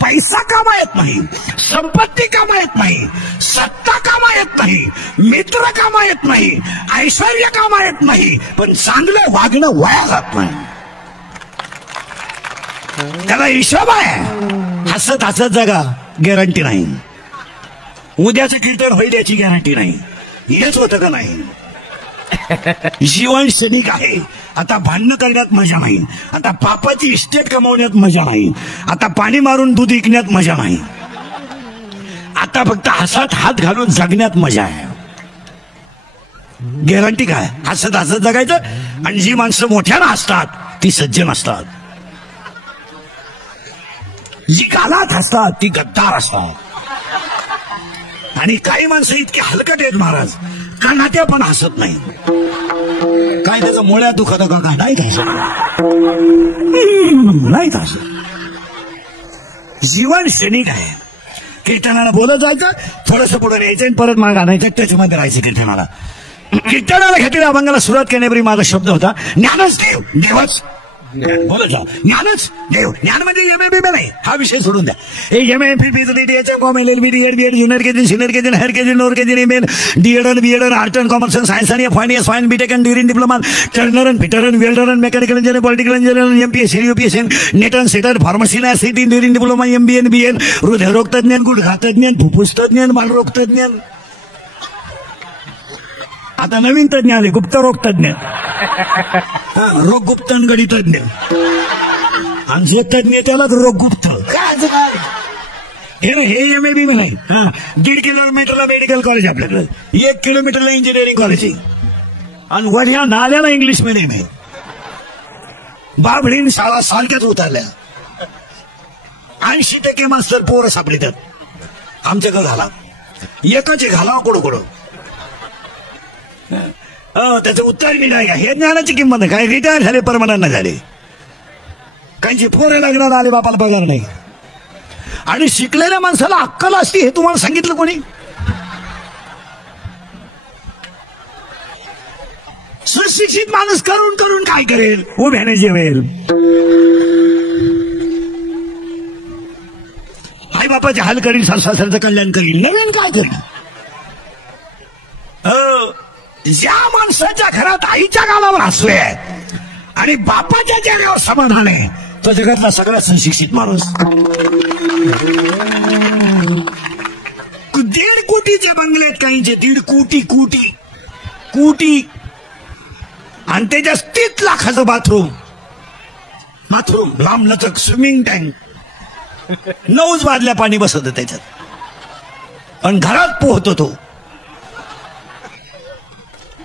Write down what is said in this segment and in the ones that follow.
पैसा कामा येत नाही, संपत्ती कामा येत नाही, सत्ता कामा येत नाही, मित्र कामा येत नाही, ऐश्वर्य कामा येत नाही, पण चांगलं वागणं वाया जात नाही. त्याला हिशोब आहे. हसत हसत जगा, गॅरंटी नाही. उद्याचं कीर्तन होईल याची गॅरंटी नाही. हेच होतं का नाही. जीवन क्षणिक आहे. आता भांडणं करण्यात मजा नाही, आता पापाची इस्टेट कमावण्यात मजा नाही, आता पाणी मारून दूध विकण्यात मजा नाही, आता फक्त हसत हात घालून जगण्यात मजा आहे. गॅरंटी काय. हसत हसत जगायचं. आणि जी माणसं मोठ्यानं हसतात ती सज्जन असतात, जी गालात हसतात ती गद्दार असतात. आणि काही माणसं इतके हलकट आहेत महाराज, कानात्या पण हसत नाही. काय त्याचं मुळ्या दुखत का? नाही हसत, नाही हसत. जीवन क्षणिक आहे. कीर्तनाला बोलत जायचं, थोडंसं पुढे यायचं आणि परत माग आणायचं, त्याच्यामध्ये राहायचं. कीर्तनाला घेतलेल्या अभंगाला सुरुवात करण्यापूर्वी माझा शब्द होता ज्ञानच देव, देवच बोलत जा. ज्ञानच देव. ज्ञान म्हणजे एम नाही, हा विषय सोडून द्या. Junior KG, senior KG, higher KG, lower KG, M D Ed, B Ed, art and commerce, science आणि fine B Tech and degree diploma, turner, fitter, welder, mechanical engineer, political engineer, MPSC, UPSC, NET and setter, pharmacy, city, engineering diploma, MBA, B N, हृदयरोग तज्ञ, गुडघा तज्ञ, फुफ्फुस तज्ञ, बालरोग तज्ञ. आता नवीन तज्ञ आले, गुप्तरोग तज्ञ, रोग गुप्त गडी तज्ञ. आणि जे तज्ञ त्यालाच रोग गुप्त. हे एमएबी नाही. 1.5 किलोमीटरला मेडिकल कॉलेज आपल्याकडे, 1 किलोमीटरला इंजिनिअरिंग कॉलेज, आणि वर ह्या नाल्याला इंग्लिश मिडियम आहे. बाबळीन शाळा सारख्याच उतरल्या. 80% मास्तर पोरं सापडतात आमच्याकडे. घाला एकाचे घाला कोडो त्याचं उत्तर मी नाही. हे ज्ञानाची किंमत आहे. काय रिटायर झाले, परमनंट झाले, काहींची पोरं लागणार, आले बापाला पगार नाही. आणि शिकलेल्या माणसाला अक्कल असते हे तुम्हाला सांगितलं कोणी? सुशिक्षित माणूस करून करून काय करेल? उभ्याने जेवेल, आई बापाचे हाल करील, सासऱ्याचं कल्याण करील, नवीन काय करेल? ज्या माणसाच्या घरात आईच्या गालावर हसू आहे आणि बापाच्या जगावर समाधान आहे तो जगातला सगळ्यात सुशिक्षित माणूस. 1.5 कोटीचे बंगले आहेत काहींचे, 1.5 कोटी, आणि त्याच्या 30 लाखाचं बाथरूम, लांब लचक स्विमिंग टँक, 9 बादल्या पाणी बसत त्याच्यात, पण घरात पोहतो तो.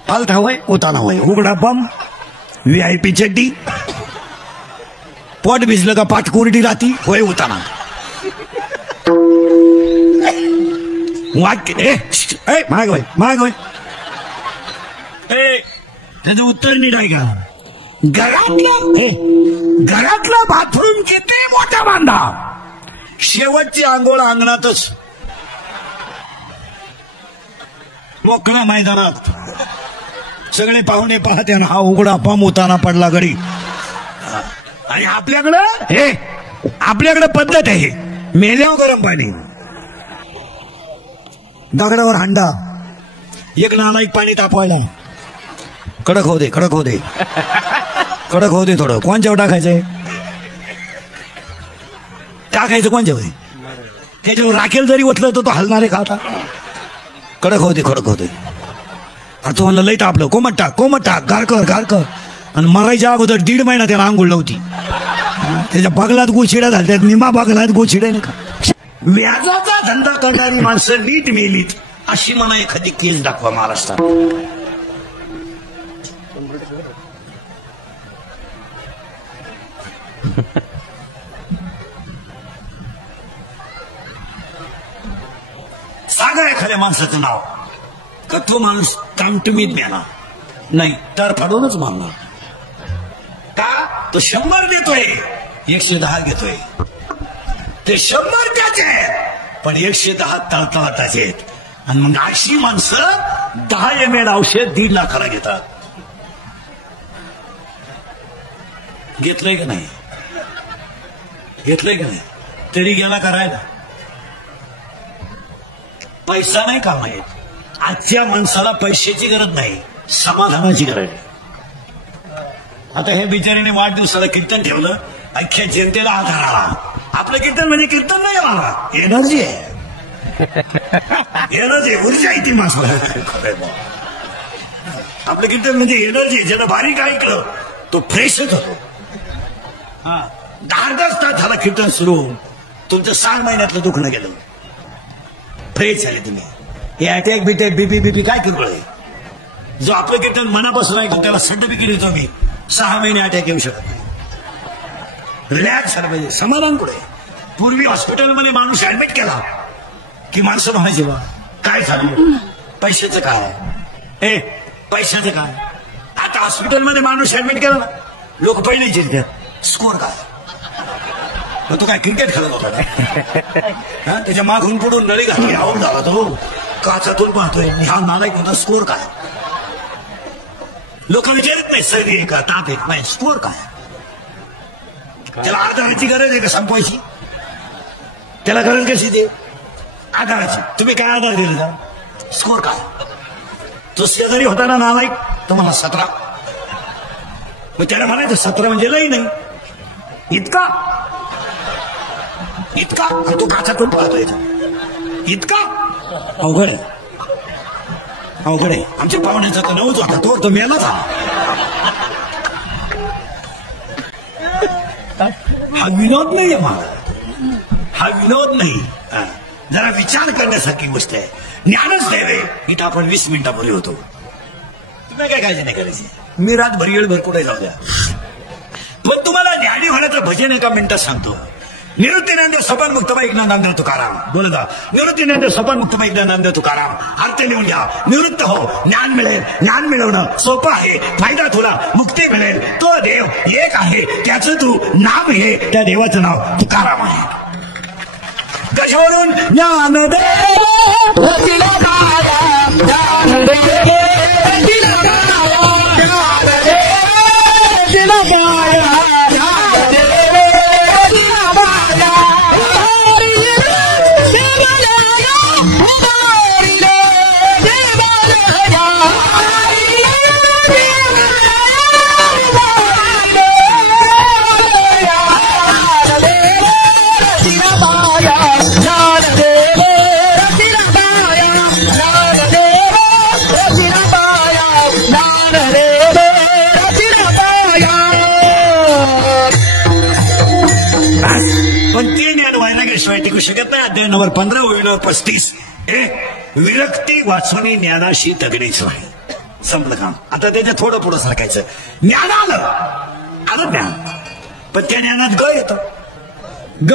पालथा होय, उताना होय, उघडा बम, VIP चड्डी, पोट भिजलं का पाठ कोरडी राहती, होय उताना. वाक्य माग होय. त्याचं उत्तर नीट आहे का? घरातलं बाथरूम किती मोठा बांधा, शेवटची आंघोळ अंगणातच, मोकळ्या मैदानात, सगळे पाहुणे पाहते ना, हा उघडा पाम उताना पडला घडी. आणि आपल्याकडे पद्धत आहे, मेल्यावर गरम पाणी, दगडावर हांडा, एक नालायक पाणी तापवायला, कडक होऊ दे थोडं. कोणच्यावर टाकायचंय? टाकायचं कोणच्यावर? त्याच्यावर राखेल जरी ओतलं तर तो हलणार आहे का? आता कडक होऊ दे. तो म्हणलं लई तापलं, कोमट टाक, गार कर. आणि मरायच्या अगोदर 1.5 महिना त्याला आंघोळ नव्हती. त्याच्या बगलात गोचिड्या झाल्या, निमा बगलात गोचिड्या नाही का? व्याजाचा धंदा करणारी माणसं नीट मेलीत अशी मला एखादी केस दाखवा महाराष्ट्रात. सांगा एखाद्या माणसाचं नाव का तो माणूस टामटमीत मेला नाही तर फाडूनच मारणार का? तो 100 देतोय, 110 घेतोय. ते 100 त्याचे आहेत पण 110 तळतळाचे आहेत. आणि मग अशी माणसं 10 ml औषध 1.5 लाखाला घेतात. घेतलंय का नाही? तरी गेला करायला. पैसा नाही काम आहे. आजच्या माणसाला पैशाची गरज नाही, समाधानाची गरज आहे. आता हे बिचारीने वाढदिवसाला कीर्तन ठेवलं, अख्ख्या जनतेला आधार आला. आपलं कीर्तन म्हणजे कीर्तन नाही मला, एनर्जी आहे. एनर्जी ऊर्जा आहे ती माणसाला. आपलं कीर्तन म्हणजे एनर्जी. ज्याला बारीक ऐकलं तो फ्रेशच होतो. हा 10-10 तास झाला कीर्तन सुरू, तुमचं 6 महिन्यातलं दुखणं गेलं, फ्रेश झाले तुम्ही. हे अटॅक बिटॅक बीपी काय किरकोळ आहे. जो आपलं कीर्तन मनापासून ऐकतो त्याला सर्टिफिकेट देतो मी, 6 महिने अटॅक येऊ शकत नाही. रिलॅक्स झालं पाहिजे, समाधान कुठे. पूर्वी हॉस्पिटलमध्ये माणूस ऍडमिट केला की माणसं म्हणायची बा काय झालं, पैशाचं काय, पैशाचं काय. आता हॉस्पिटलमध्ये माणूस ऍडमिट केला ना, लोक पहिले चिरतात स्कोर काय. तो काय क्रिकेट खेळत होता, त्याच्या मागून पुढून नळी घातली, आऊट झाला तो, काचातून पाहतोय ह्या नालायक होता स्कोर काय. लोक विचारत नाही सर्दी आहे का, ताप येत नाही, स्कोर काय. त्याला आधाराची गरज आहे का संपवायची, त्याला गरज कशी दे आधाराची. तुम्ही काय आधार दिला, स्कोर काय. तो शेजारी होता ना नालायक, तो मला 17. मग त्याला म्हणायचं 17 म्हणजे लई नाही, इतका इतका. तो काचातून पाहतोय इतका. अवघड अवघड आहे. आमच्या पाहुण्याचा तर 9च होता, तो मेलाच. हा विनोद नाही आहे मला, हा विनोद नाही. जरा विचार करण्यासारखी गोष्ट आहे. ज्ञानच नाही रे. इथं आपण 20 मिनिटापूर्वी होतो. तुम्ही काय काळजी नाही करायची, मी रातभर येळभर कुठे जाऊ द्या. पण तुम्हाला ज्ञानी होण्याचं भजन एका मिनिटात सांगतो. निवृत्तीनंद सोपान मुक्तबाई ज्ञानंद तुकाराम बोलता. निवृत्तीनंद सोपान मुक्तबाई ज्ञानंद तुकाराम. अर्थ लिहून घ्या. निवृत्त हो, ज्ञान मिळेल. ज्ञान मिळवणं सोपं आहे, फायदा तुला मुक्ती मिळेल. तो देव एक आहे, त्याचं तू नाव घे, त्या देवाचं नाव तुकाराम आहे. कशावरून ज्ञानदेव टिकू शकत नाही. अध्याय नंबर 15 ओळीवर 35. विरक्ती वाचवणी ज्ञानाशी तगडीच आहे. संपलं काम. आता त्याच्या थोडं पुढं सरकायचं. ज्ञान आलं ज्ञान, पण त्या ज्ञानात ग येतं. ग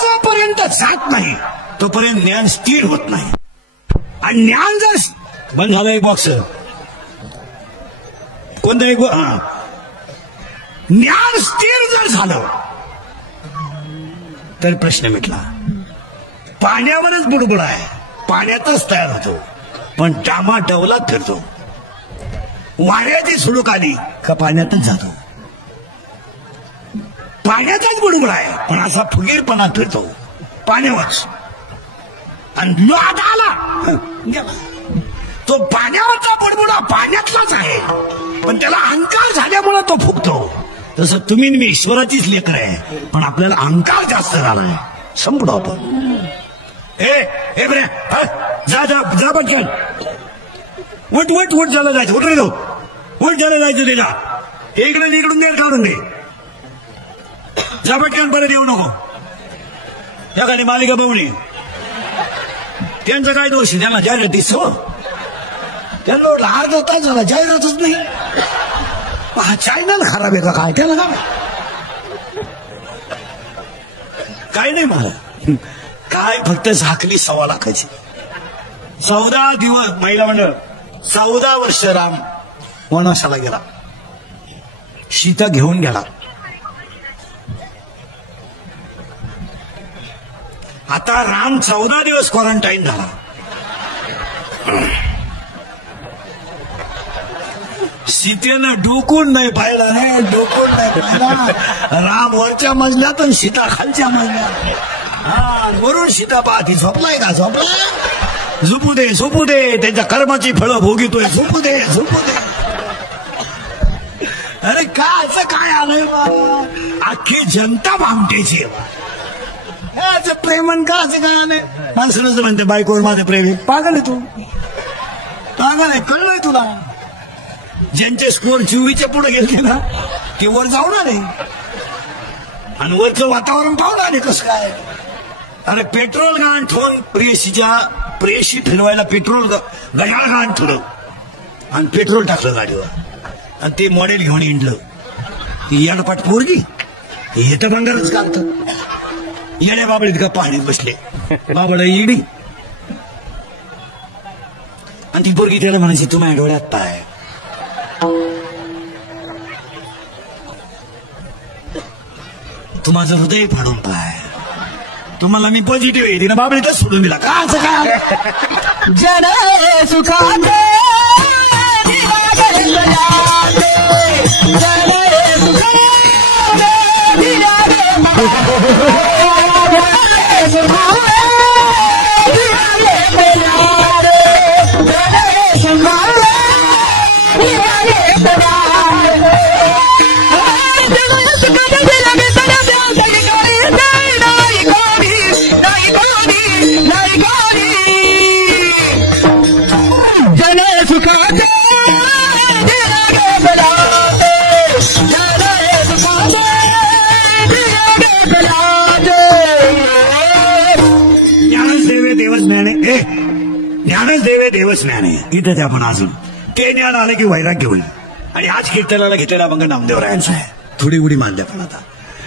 जोपर्यंत जात नाही तोपर्यंत ज्ञान स्थिर होत नाही. आणि ज्ञान जर बंद झालं, एक बॉक्स कोणतं एक, ज्ञान स्थिर जर झालं तर प्रश्न मिटला. पाण्यावरच बुडबुड आहे, पाण्यातच तयार होतो, पण टामाटवलाच फिरतो. वाऱ्याची सुळूक आली का पाण्यातच जातो. पाण्याचाच बुडबुड आहे, पण असा फुगीरपणा फिरतो पाण्यावरच. आणि लाद आला गेला. तो पाण्यावरचा बुडबुडा पाण्यातलाच आहे, पण त्याला अहंकार झाल्यामुळे तो फुगतो. तसं तुम्ही मी ईश्वराचीच लेकर आहे, पण आपल्याला अहंकार जास्त झालाय. संपलो आपण. ए बरे जा जा जा पटकन. उठ उठ उठ झालं जायचं. उठ रे तो, उठ झालं जायचं. त्याला इकडे इकडून देर काढून दे. जा पटकन, परत येऊ नको. या खाली मालिका बवणी, त्यांचा काय दोष आहे. त्यांना जाहिरात दिसतो, त्यांना अर्धा तास झाला जाहिरातच नाही. हा चॅनल खराब आहे का काय, त्याला काय नाही मला काय, फक्त झाकली 1.25 लाखाची. 14 दिवस महिला मंडळ, 14 वर्ष राम वनवासाला गेला. सीता घेऊन गेला. आता राम 14 दिवस क्वारंटाईन झाला. सीतेनं डोकून नाही पाहिला रे, डोकून नाही पाहिला. राम वरच्या मजल्यात आणि सीता खालच्या मजल्यात. हा, वरून सीता पाहती. झोपलाय का? झोपलाय. झोपू दे, झोपू दे. त्यांच्या कर्माची फळं भोगितोय. झोपू दे, झोपू दे. अरे काय असं काय आलंय बा? अख्खी जनता भामटेची बा. प्रेमन का असं काय आलंय? माणसानं म्हणते बायकोवर माझं प्रेम आहे. पागल आहे तू, पागल आहे. कळलंय तुला? ज्यांचे स्कोर 24च्या पुढे गेले ना ते वर जाऊन आले आणि वरचं वातावरण पाहून आले कसं काय. अरे पेट्रोल गाण ठेवून प्रेयशी फिरवायला पेट्रोल गजाळ गाण ठेवलं आणि पेट्रोल टाकलं गाडीवर आणि ते मॉडेल घेऊन हिंडलं. ती याडपाट पोरगी हे तर बंगारच काढतं. येड्या बाबळीत का पाहणीत बसले. बाबळ इडी आणि ती पोरगी त्याला म्हणायची तू माझ्या डोळ्यात पाय. तू माझं हृदय फाडून पाय. तुम्हाला मी पॉझिटिव्ह आहे. तिनं बाबळीतच सोडून दिला का असं काय. जन सुखाते ज्ञानच देवे देवच ज्ञान आहे. इथंच आपण अजून ते ज्ञान आलं की वैराग्य होईल. आणि आज कीर्तनाला घेतलेला मग नामदेवरायांचा आहे. थोडी उडी मानल्या पण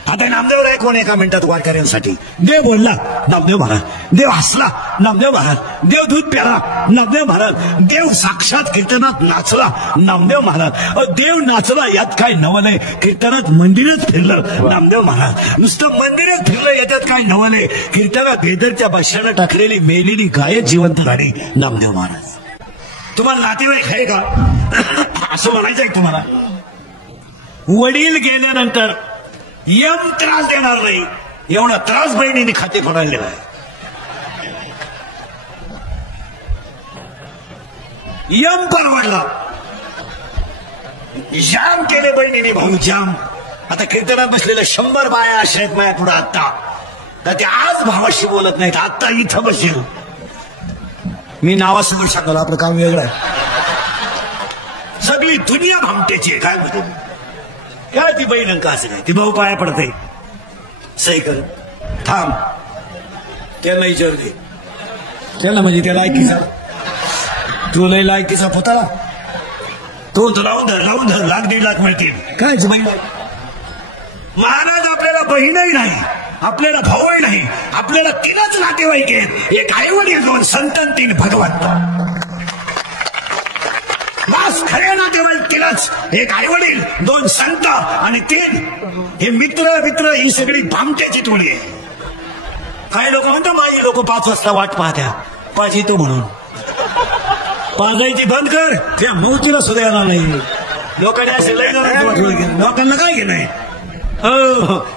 आता नामदेवराय कोण एका मिनिटात वारकऱ्यांसाठी. देव बोलला नामदेव महाराज, देव हसला नामदेव महाराज, देव दूध प्याला नामदेव महाराज, देव साक्षात कीर्तनात नाचला नामदेव महाराज. देव नाचला यात काय नवलय. कीर्तनात मंदिरच फिरलं नामदेव महाराज. नुसतं मंदिरच फिरलं याच्यात काय नवलय. कीर्तनात भेदरच्या भाषणाला टाकलेली मेलेली गाय जिवंत झाली नामदेव महाराज. तुम्हाला नातेवाईक आहे का असं म्हणायचं आहे तुम्हाला. वडील गेल्यानंतर यम त्रास देणार नाही एवढा त्रास बहिणीने खाते फोडायला आहे. यम परवडला. जाम केले बहिणीने भाऊ जाम. आता कीर्तनात बसलेल्या 100 बाया अशा आहेत माझ्या पुढे आत्ता तर ते आज भावाशी बोलत नाहीत. आत्ता इथं बसेल मी नावासमोर सांगतो आपलं काम वेगळं आहे. सगळी दुनिया भामटेची आहे. काय म्हणतो काय ती बहीण का असं काय. ती भाऊ पाया पडते सही कर थांब त्यांना विचार दे. त्याला म्हणजे त्या लायकीचा तू लय लायकीचा पुतळा तो लावून धर लावून धर. 1,00,000-1.5 लाख मिळतील. काय बहीण महाराज आपल्याला बहीणही नाही आपल्याला भाऊही नाही. आपल्याला 3च नातेवाईक आहेत. एक आईवडील 2 संत 3 भगवंत. बस खरे नातेवाईक 3च. एक आईवडील 2 संत आणि 3 हे मित्र ही सगळी भामट्याची टोळी आहे. काही लोक म्हणतात माझी लोक 5 वाजता वाट पाहत्या. 5 येतो म्हणून पाजायची बंद कर. त्या मौतीला सुद्धा येणार नाही. लोकांनी असे लय लोकांना काय घेणं.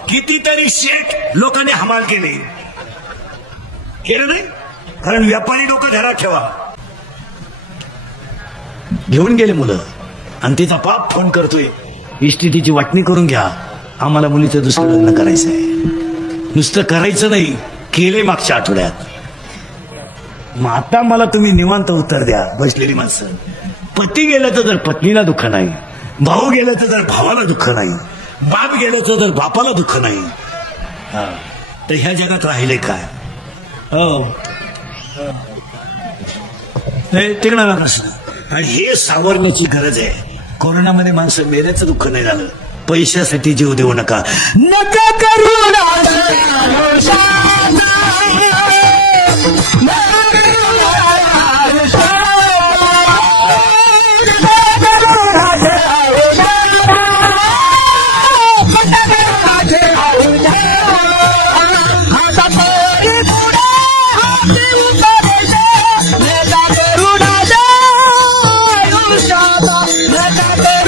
कितीतरी शेठ लोकांनी हमाल केले नाही. कारण व्यापारी लोक घरात ठेवा घेऊन गेले मुलं आणि तिचा बाप फोन करतोय इष्टितीची वाटणी करून घ्या. आम्हाला मुलीचं दुसरं लग्न करायचं आहे. नुसतं करायचं नाही केले मागच्या आठवड्यात. मग आता मला तुम्ही निवांत उत्तर द्या बसलेली माणसं. पती गेलं तर पत्नीला दुःख नाही. भाऊ गेलं तर भावाला दुःख नाही. बाप गेलं तर बापाला दुःख नाही. तर ह्या जगात राहिले काय. तिकडं प्रश्न. आणि हे सावरण्याची गरज आहे. कोरोनामध्ये माणसं मेल्याचं दुःख नाही झालं. पैशासाठी जीव देऊ नका. नका करू Naka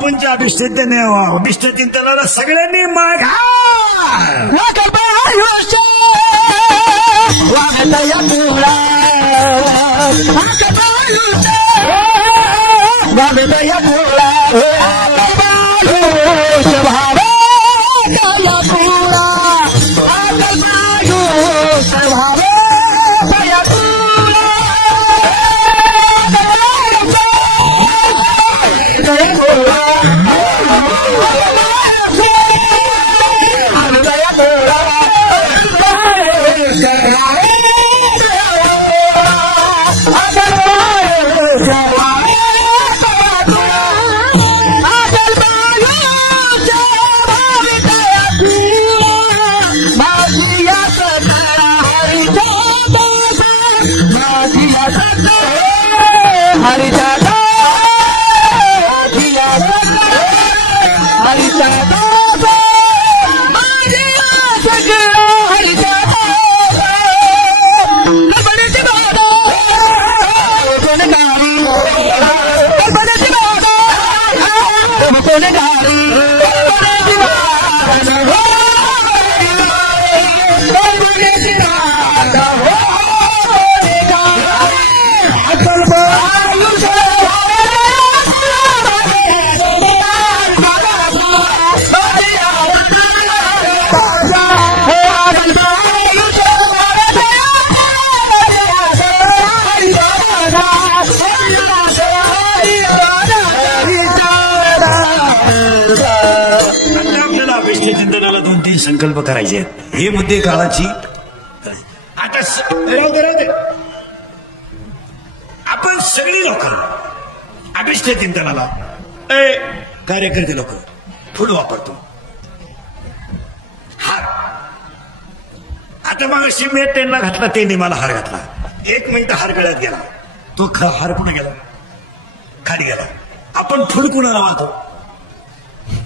बापूंच्या अभिष्टचिंतनाला सगळ्यांनी माग संकल्प करायचे हे मुद्दे काळाची. आता आपण सगळी लोक अभिष्ट चिंतनाला कार्यकर्ते लोक फुल वापरतो. हार आता मग मी त्यांना घातला, त्यांनी मला हार घातला. 1 मिनिट हार गळ्यात गेला, तो हार कुठे गेला? खाली गेला. आपण फुल कुणाला वाहतो?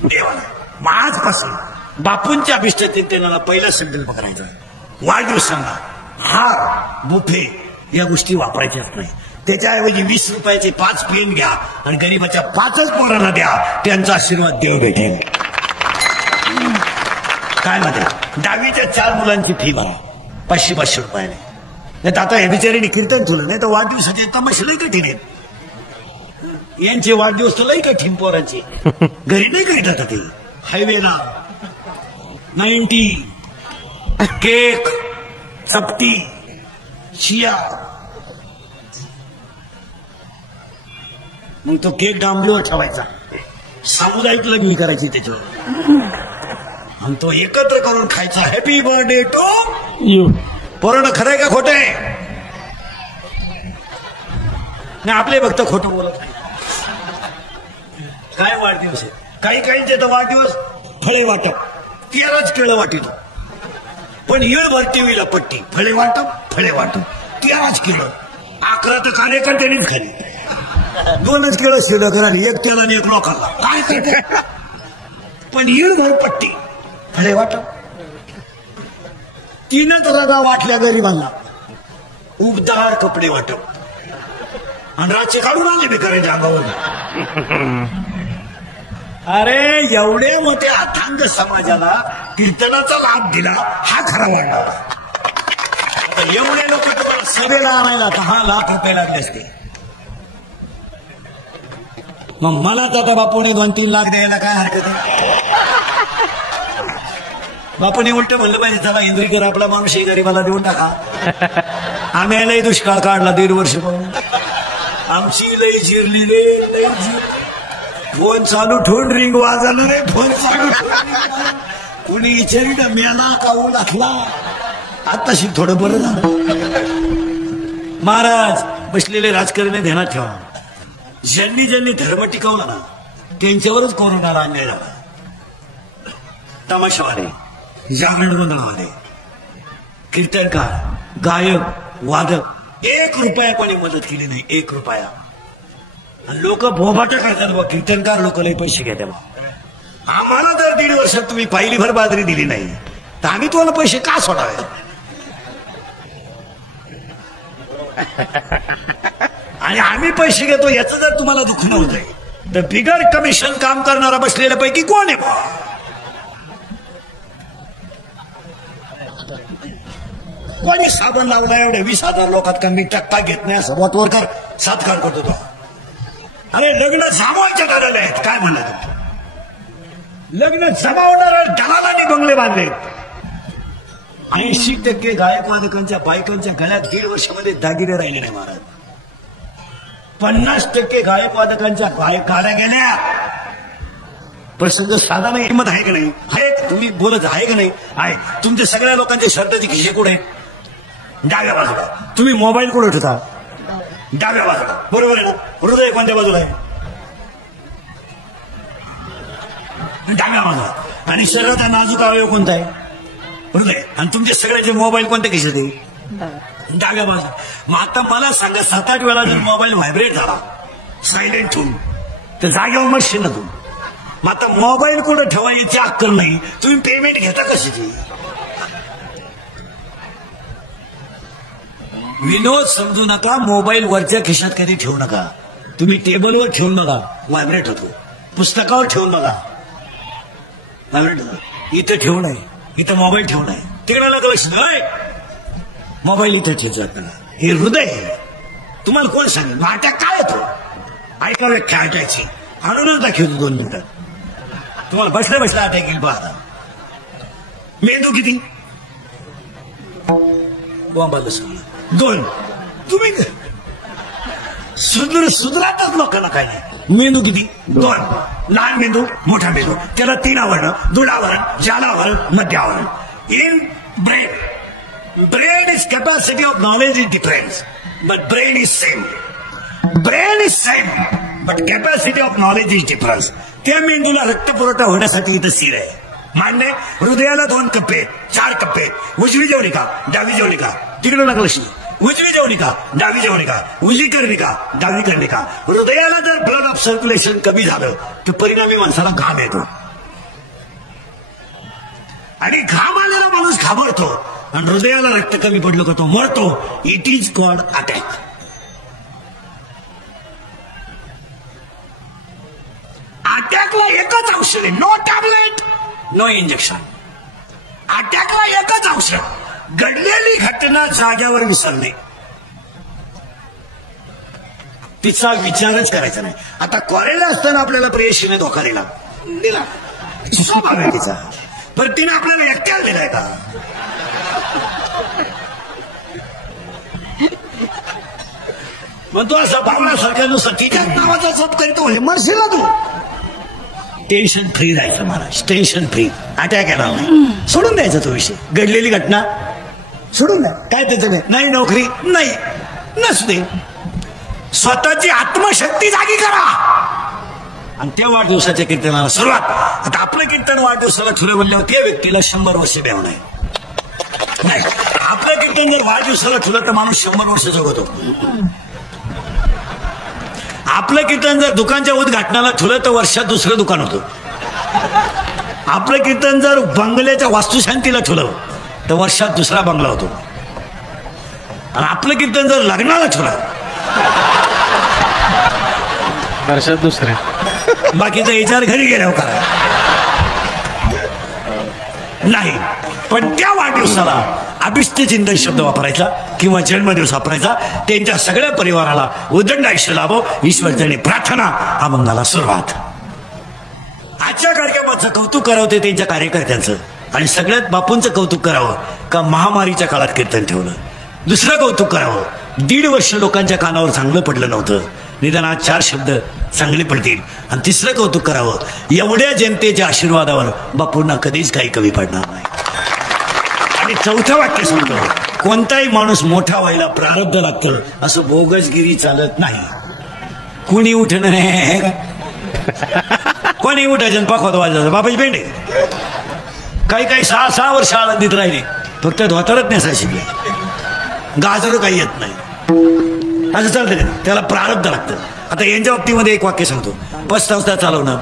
देवाला. मग आजपासून बापूंच्या अभिष्ट चिंतनाला पहिला संकल्प करायचा, वाढदिवसांना हार बुफे या गोष्टी वापरायच्याच नाही. त्याच्याऐवजी 20 रुपयाचे 5 पेन घ्या आणि गरीबाच्या 5च पोरांना द्या, त्यांचा आशीर्वाद देव भेटेल. काय म्हणते? 10वीच्या 4 मुलांची फी भरा 500-500 रुपयाने. नाही तर आता हे बिचारीने कीर्तन ठेवलं, नाही तर वाढदिवसाचे तमाशे लई कठीण आहेत. यांचे वाढदिवस तर लई कठीण पोरांची. घरी नाही करीत आता ते. हायवेला 90 केक चपटी शिया. मग तो केक डांबलीवर ठेवायचा, सामुदायिक लग्न करायची त्याच्यावर, आणि तो एकत्र करून खायचा. Happy birthday to you. पोरांना खरंय का खोटं आहे? नाही, आपले भक्त खोटं बोलत नाही. काय वाढदिवस आहे? काही तर वाढदिवस फळे वाटप, 13च केळं वाटितो. पण येळभर टीव्हीला पट्टी, फळे वाटप 13च केळं. 11 तर कार्यकर्त्यांनीच खाली. 2च केळं शिलं करायला, 1 केळं आणि 1 लोकांना. काय करते? पण येळभर पट्टी, फळे वाटप. 3च रगा वाटल्या गरिबांना, उबदार कपडे वाटप. आणि राज्य काढून आले बेकारांच्या अंगावर. अरे एवढे मोठे अथांग समाजाला कीर्तनाचा लाभ दिला, हा खरा वाढला. एवढे लोक तुम्हाला सभेला आणायला 10 लाख रुपये लागले असते. मग मलाच आता बापूने 2-3 लाख द्यायला काय हरकत आहे? बापूने उलट म्हणलं पाहिजे, चला इंद्रीकर आपला माणूस हे गरीबाला देऊन टाका. आम्ही यालाही दुष्काळ काढला 1.5 वर्ष पाहून. आमची लई जिरली रे, लई जिरली. फोन चालू ठेवून रिंग वाजवलं रे, फोन चालू कोणी विचारित मेला काऊ घातला. आताशी थोडं बरं झालं. महाराज बसलेले राजकारणी ध्यानात ठेवा, ज्यांनी धर्म टिकवला ना त्यांच्यावरच कोरोनाला अन्याय झाला. तमाशावाले, जागरण गोंधळावाले, कीर्तनकार, गायक, वादक 1 रुपया कोणी मदत केली नाही. 1 रुपया. लोक भोभाट करतात बा, कीर्तनकार लोक लई पैसे घेते बा. आम्हाला जर 1.5 वर्षात तुम्ही पायलीभर बाजरी दिली नाही तर आम्ही तुम्हाला पैसे का सोडावे? आणि आम्ही पैसे घेतो याचं जर तुम्हाला दुःख नव्हतंय तर बिगर कमिशन काम करणारा बसलेल्या पैकी कोण आहे? कोणी साबण लावला एवढे 20,000 लोकात कमी टक्का घेत नाही असं वतवरकर सातकार करतो तो. अरे लग्न जमावायच्या ठरवले आहेत काय म्हणलं? लग्न जमावणाऱ्या दलालांनी बंगले बांधले. 80% गायक वादकांच्या बायकांच्या गळ्यात 1.5 वर्षामध्ये दागिने राहिले नाही महाराज. 50% गायक वादकांच्या गाड्या गेल्या. प्रसंग साधा नाही. हिंमत आहे का नाही? आहे. तुम्ही बोलत आहे का नाही? आहे. तुमच्या सगळ्या लोकांचे शर्टाचे खिसे कुठे? डाव्या बाजूला. तुम्ही मोबाईल कुठे ठेवता? डाव्या बाजूला. बरोबर आहे ना? हृदय कोणत्या बाजूला आहे? डाव्या बाजूला. आणि शरीराचा नाजूक अवयव कोणता आहे? हृदय. आणि तुमचे सगळ्याचे मोबाईल कोणत्या खिशात आहे? डाव्या बाजूला. मग आता मला सांगा 7-8 वेळा जर मोबाईल व्हायब्रेट झाला सायलेंट होऊन तर जागेवर मशीन ना तुम्ही. मग आता मोबाईल कुठं ठेवायची अक्कल नाही. तुम्ही पेमेंट घेता कशाची? विनोद समजू नका. मोबाईल वरच्या खिशात कधी ठेवू नका. तुम्ही टेबलवर ठेवून बघा व्हायब्रेट होतो. पुस्तकावर ठेवून बघा व्हायब्रेट होतो. इथं ठेवू नये. इथं मोबाईल ठेवू नये. तिकडे लक्ष नाही. मोबाईल इथे ठेवतो आपल्याला. हे हृदय आहे. तुम्हाला कोण सांगेल अटॅक काय येतो? ऐका व्याख्या अटॅकची आणूनच दाखवतो 2 मिनिटात. तुम्हाला बसल्या बसल्या अटॅक येईल. पाहता मेंदू किती? बॉम्बाला सांगा 2. तुम्ही सुधरातच लोकांना काय नाही. मेंदू किती? 2. लहान मेंदू मोठा मेंदू. त्याला 3 आवरण, दुडावरण, जालावरण, मध्यावरण. In brain is capacity of knowledge is different, but brain is same. Brain is same, but capacity of knowledge is different. त्या मेंदूला रक्तपुरवठा होण्यासाठी इथं सिर आहे. मांडे हृदयाला 2 कप्पे 4 कप्पे. उजवी जवनिका डावी जवनिका. तिकडे लागलं. उजवी जवनिका डावी जवनिका. उजवी कर्णिका डावी कर्णिका. हृदयाला जर ब्लड ऑफ सर्क्युलेशन कमी झालं तर परिणामी माणसाला घाम येतो. आणि घाम आलेला माणूस घाबरतो. आणि हृदयाला रक्त कमी पडलं का तो मरतो. It is called attack. अटॅकला एकच औषध आहे. No tablet no injection. अटॅकला एकच औषध. घडलेली घटना जाग्यावर विसरणे. तिचा विचारच करायचा नाही. आता कॉलेजला असताना आपल्याला प्रेयसीने धोका दिला स्वभाव आहे तिचा. पण तिने आपल्याला एकट्याला दिलाय का? मग तो असा भावनासारख्या नुसतं तिच्या नावाचा जप करीतो मरशील ना तू. टेन्शन फ्री राहायचं महाराज. Tension free. अटॅक येणार नाही. सोडून द्यायचा तो विषय. घडलेली घटना सोडून द्या. काय त्याचं नाही. नोकरी नाही नसू दे. स्वतःची आत्मशक्ती जागी करा. आणि त्या वाढदिवसाच्या कीर्तनाला सुरुवात. आता आपलं कीर्तन वाढदिवसाला ठुलं म्हणल्यावर त्या व्यक्तीला 100 वर्ष द्यावं नाही. आपलं कीर्तन जर वाढदिवसाला ठुलं तर माणूस 100 वर्ष जगतो. आपलं कीर्तन जर दुकानच्या उद्घाटनाला ठुलं तर वर्षात दुसरं दुकान होतं. आपलं कीर्तन जर बंगल्याच्या वास्तुशांतीला ठुलं तर वर्षात दुसरा बंगला होतो. आणि आपलं कीर्तन जर लग्नाला ठुलं वर्षात दुसऱ्या. बाकीचा विचार घरी गेल्यावर करा. नाही. पण त्या वाढदिवसाला अभिष्टचिंतन शब्द वापरायचा किंवा जन्मदिवस वापरायचा. त्यांच्या सगळ्या परिवाराला उदंड आयुष्य लाभो ईश्वरचरणी प्रार्थना. अभंगाला सुरुवात. आजच्या कार्यक्रमाचं कौतुक करावं ते त्यांच्या कार्यकर्त्यांचं. आणि सगळ्यात बापूंचं कौतुक करावं का महामारीच्या काळात कीर्तन ठेवलं. दुसरं कौतुक करावं 1.5 वर्ष लोकांच्या कानावर चांगलं पडलं नव्हतं. निदान आज 4 शब्द चांगले पडतील. आणि तिसरं कौतुक करावं एवढ्या जनतेच्या आशीर्वादावर बापूंना कधीच काही कमी पडणार नाही. आणि 4थं वाक्य सांगतो. कोणताही माणूस मोठा व्हायला प्रारब्ध लागतं. असं बोगसगिरी चालत नाही. कुणी उठणं नाही. कोणी उठायचं पाखवत वाजायचं. बाबाची पेंड आहे. काही 6 वर्ष आनंदीत राहिले. फक्त धोतरच नेसायला शिकले. गाजर काही येत नाही. असं चालतं. त्याला प्रारब्ध लागतं. आता यांच्या बाबतीमध्ये एक वाक्य सांगतो. पतसंस्था चालवणं,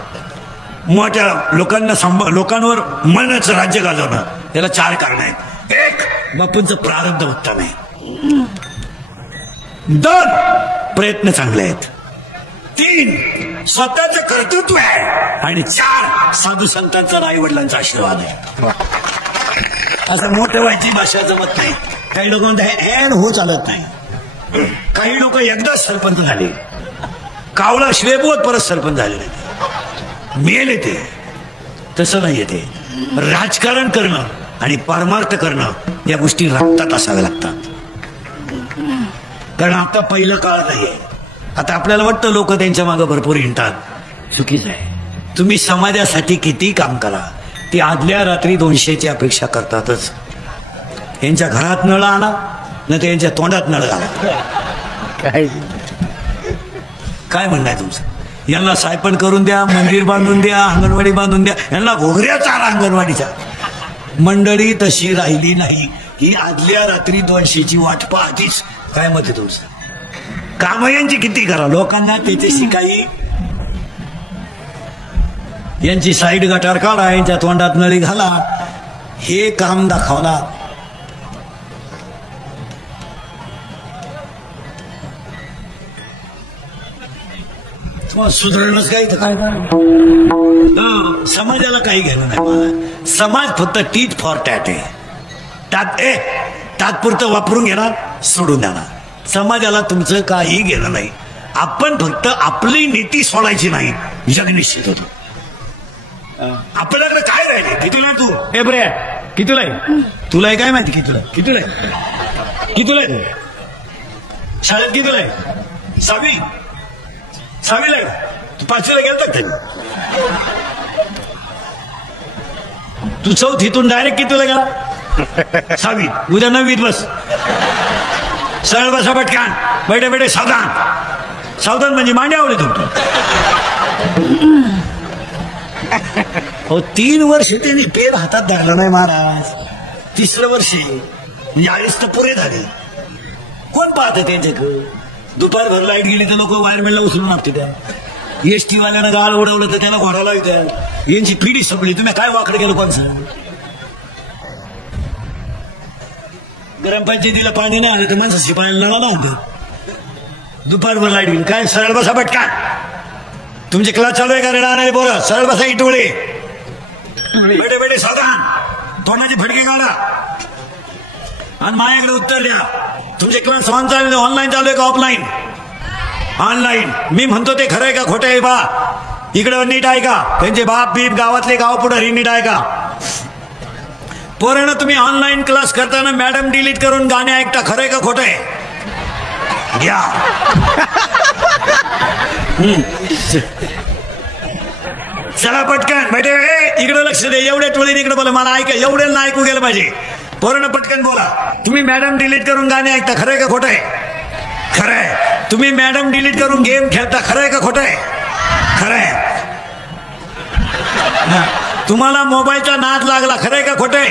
मोठ्या लोकांवर मनाचं राज्य गाजवणं, याला 4 कारण आहेत. 1 बापूंचं प्रारब्ध उत्तम आहे. 2 प्रयत्न चांगले आहेत. 3 स्वतःचं कर्तृत्व आहे आणि 4 साधू संतांचा आई वडिलांचा आशीर्वाद आहे. असं मोठं व्हायची भाषा जमत नाही. काही लोक म्हणतात हो चालत नाही. काही लोक एकदाच सरपंच झाले, कावळा श्वेबोत परत सरपंच झालेले मेले. ते तसं नाहीये. ते राजकारण करणं आणि परमार्थ करणं या गोष्टी रक्तात असाव्या लागतात. कारण आता पहिलं काळ नाहीये. आता आपल्याला वाटतं लोक त्यांच्या मागे भरपूर हिंडतात. चुकीचं आहे. तुम्ही समाजासाठी किती काम करा, ती आदल्या रात्री 200ची अपेक्षा करतातच. यांच्या घरात नळ आणा न ते यांच्या तोंडात नळ घाला. काय म्हणणं आहे तुमचं? यांना सायपण करून द्या, मंदिर बांधून द्या, अंगणवाडी बांधून द्या, यांना घोगऱ्या चारा अंगणवाडीच्या. मंडळी तशी राहिली नाही. ही आदल्या रात्री 200ची वाट पाहतीच. काय मत आहे तुमचं? काम यांची किती करा, लोकांना त्याच्याशी काही. यांची साईड गटार काढा, यांच्या तोंडात नळी घाला, हे काम दाखवणार. सुधारणच काही तर काय समाजाला काही घेणं नाही. मला समाज फक्त टीट फॉर टॅट आहे. तात्पुरतं वापरून घेणार, सोडून देणार. समाजाला तुमचं काही घेणं नाही. आपण फक्त आपली नीती सोडायची नाही. जग निश्चित होतो. आपल्याकडे काय राहिले? कितीला आहे तू? हे बरे कितीला आहे? तुला काय माहिती कितीला कितीला आहे? कितीला आहे? शाळेत कितीला आहे? 6वीला आहे. तू 5वीला गेलता का? तू 4थीतून डायरेक्ट कितीला गेला? 6वी. उद्या 9वीत बस. सरळ बसा पटकान. बैठे बैठे सावधान. सावधान म्हणजे मांडे आवडे तुमचं. हो 3 वर्ष त्यांनी पेन हातात धरला नाही महाराज. 3रं वर्ष म्हणजे 40 तर पुरे झाले. कोण पाहत त्यांच्याकडे? दुपारभर लाईट गेली तर लोक वायरमॅनला उचलून आपते. त्या एसटी वाल्यानं गाळ उडवलं तर त्याला घोडाला येत्या. यांची पिढी संपली. तुम्ही काय वाकडे गेलो कोणचं? ग्रामपंचायतीला पाणी नाही आलं तर माणसं शिपायाला लढा ना. दुपारभर लाईट गेली काय? सरळ बसा पटका. तुमचे क्लास चालू आहे का? रेडा बोला. सरळ बसा. इटोळे बेटे बेटे सावधान. तोंडाचे फटके काढा आणि माझ्याकडे उत्तर द्या. तुमचे क्लास ऑनलाईन चालू आहे का ऑफलाईन? ऑनलाईन. मी म्हणतो ते खरं आहे का खोटं आहे? बा इकडे नीट आहे का? त्यांचे बाप बीप गावातले गाव पुढे नीट आहे का? पोरांनो तुम्ही ऑनलाईन क्लास करताना मॅडम डिलीट करून गाणे ऐकता. खरं आहे का खोटं आहे? घ्या. चला पटकन बेटे इकडे लक्ष दे. एवढ्या टोळीने इकडे बोला. मला ऐका. एवढ्यांना ऐकू गेलं पाहिजे. पोरांनो पटकन बोला. तुम्ही मॅडम डिलीट करून गाणे ऐकता. खरं आहे का खोटं आहे? खरं आहे. तुम्ही मॅडम डिलीट करून गेम खेळता. खरं आहे का खोटं आहे? खरं आहे. तुम्हाला मोबाईलचा नाद लागला. खरं आहे का खोटं आहे?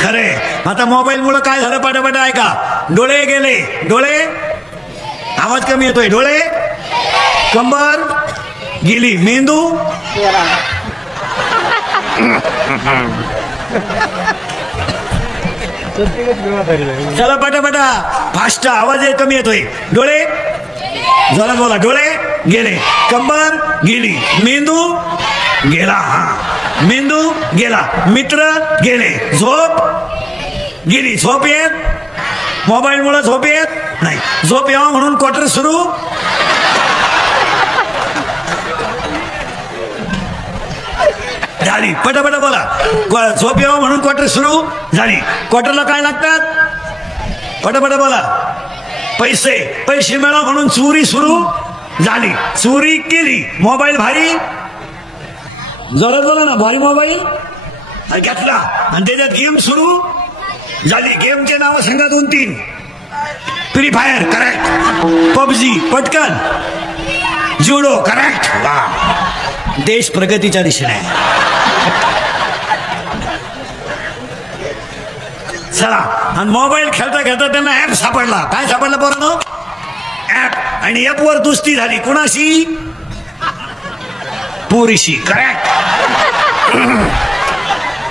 खरं आहे. आता मोबाईलमुळे काय झालं? पटापट ऐका. डोळे गेले. डोळे आवाज कमी येतोय. डोळे कंबर गेली. मेंदू चला पटापटा फास्ट. आवाज कमी येतोय. डोळे जरा बोला. डोळे गेले. कंबर गेली. मेंदू गेला. हा मेंदू गेला. मित्र गेले. झोप गेली. झोप येत मोबाईल मुळे झोप येत नाही. झोप यावं म्हणून क्वार्टर सुरू. झाली. पटापटा बोला. झोप यावं म्हणून क्वार्टर सुरू झाली. क्वार्टरला काय लागतात? पटापटा बोला. पैसे. पैसे मिळवा म्हणून चोरी सुरू झाली. चोरी केली. मोबाईल भारी. जोरात बोला ना. भारी मोबाईल घेतला आणि त्याच्यात गेम सुरू झाली. गेमचे नाव सांगा 2-3. Free fire correct. पबजी पटकन. जुडो करेक्ट. वा देश प्रगतीच्या दिशेने आहे. चला. आणि मोबाईल खेळता खेळता त्यांना ऍप सापडला. काय सापडला पोरांनो? ऍप. आणि ऍप वर दोस्ती झाली. कुणाशी? पोरीशी. करेक्ट.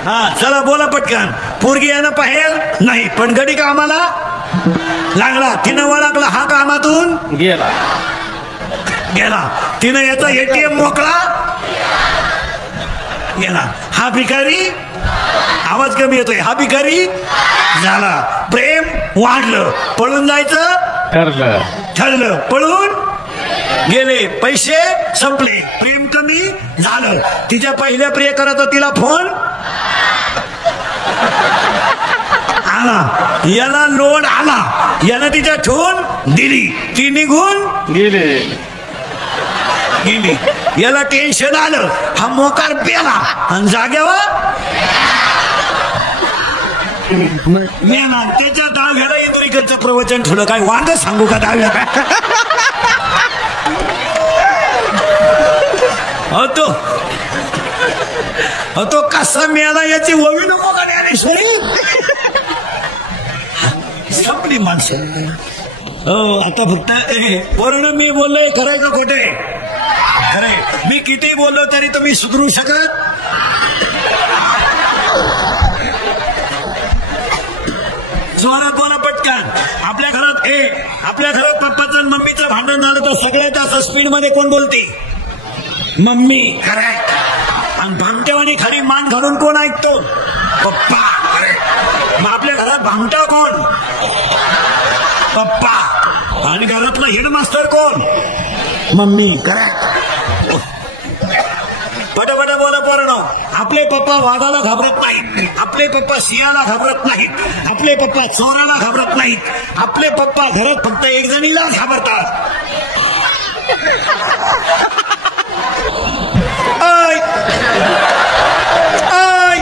हा चला बोला पटकन. पोरगी यानं पाहेल नाही पण गडी कामाला लागला. तिनं वळखला हा कामातून गेला. गेला. तिनं याचा एटीएम मोकळा गेला. हा भिकारी, आवाज कमी येतोय, हा भिकारी झाला. प्रेम वाढलं, पळून जायचं ठरलं, पळून गेले, पैसे संपले, प्रेम कमी झालं. तिच्या पहिल्या प्रियकराचा तिला फोन आला, याला लोड आला, यानं तिच्या ठेवून दिली, ती निघून गेली. याला टेन्शन आलं, हा मोकार पेला आणि जाग्यावर मेला. त्याच्या दहाव्याला इंद्रिकरचं प्रवचन ठेवलं. काय वांग सांगू का दहाव्या तो कसा मेला याची ओवी नको का ज्ञानेश्वरी. संपली माणसं. हो आता फक्त वर्ण मी बोललोय, खरंय का खोटे? खरंय. मी किती बोललो तरी तुम्ही सुधरू शकत जोरात बोला पटकन. आपल्या घरात पप्पाचं आणि मम्मीचं भांडण झालं तर सगळ्यात जास्त स्पीड मध्ये कोण बोलते? मम्मी. करेक्ट. आणि भामट्यावानी खरी मान घालून कोण ऐकतो? पप्पा. मग आपल्या घरात भामटा कोण? पप्पा. आणि घरातला हेडमास्टर कोण? मम्मी. करेक्ट. पटापटा बोला पोरांनो. आपले पप्पा वाघाला घाबरत नाहीत, आपले पप्पा सिंहाला घाबरत नाहीत, आपले पप्पा चोराला घाबरत नाहीत, आपले पप्पा घरात फक्त एक जणीला घाबरतात. I I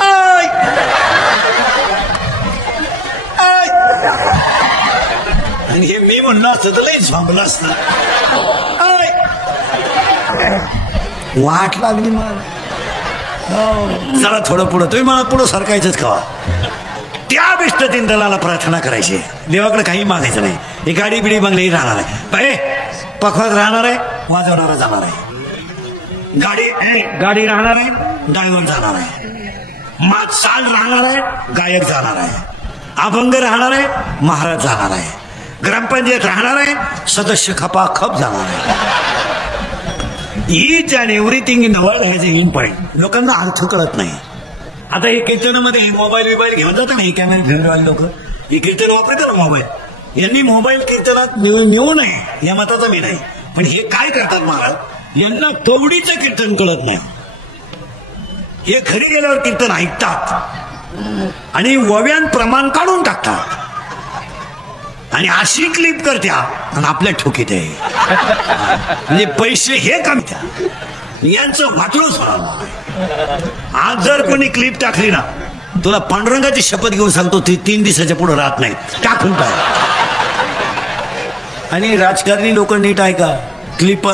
I I. आणि हे मी म्हणलं असतं तर लई झोंबलं असतं. आय वाट लागली मला. जरा थोडं पुढं, तुम्ही मला पुढं सरकायचंच खावा. त्या विष्णतीन दलाला प्रार्थना करायची, देवाकडे काही मागायचं नाही. ही गाडी बिडी बंगली राहणार आहे, पाय पखवाज राहणार आहे, वाजवणारा जाणार आहे. गाडी राहणार आहे, ड्रायव्हर जाणार आहे, चाल राहणार आहे, गायक जाणार आहे, अभंग राहणार आहे, महाराज जाणार आहे, ग्रामपंचायत राहणार आहे, सदस्य खपाखप जाणार आहे. Each and everything in the world has a important. लोकांना अर्थ कळत नाही. आता हे कीर्तनामध्ये मोबाईल घेऊन जातात ना, हे कॅमेरे घेऊन लोक, हे कीर्तन वापरतात ना मोबाईल. यांनी मोबाईल कीर्तनात नेऊ नये या मताचा मी नाही, पण हे काय करतात महाराज, यांना कवडीचं कीर्तन कळत नाही. हे घरी गेल्यावर कीर्तन ऐकतात आणि वव्यान प्रमाण काढून टाकतात आणि अशी क्लिप करत्या आणि आपल्या ठोकीत आहे. म्हणजे पैसे हे कमत्या, यांचं वाटलोच. आज जर कोणी क्लिप टाकली ना, तुला पांडुरंगाची शपथ घेऊन सांगतो, ती 3 दिवसाच्या पुढे राहत नाही, टाकून टाक. आणि राजकारणी लोक नीट ऐका, क्लिप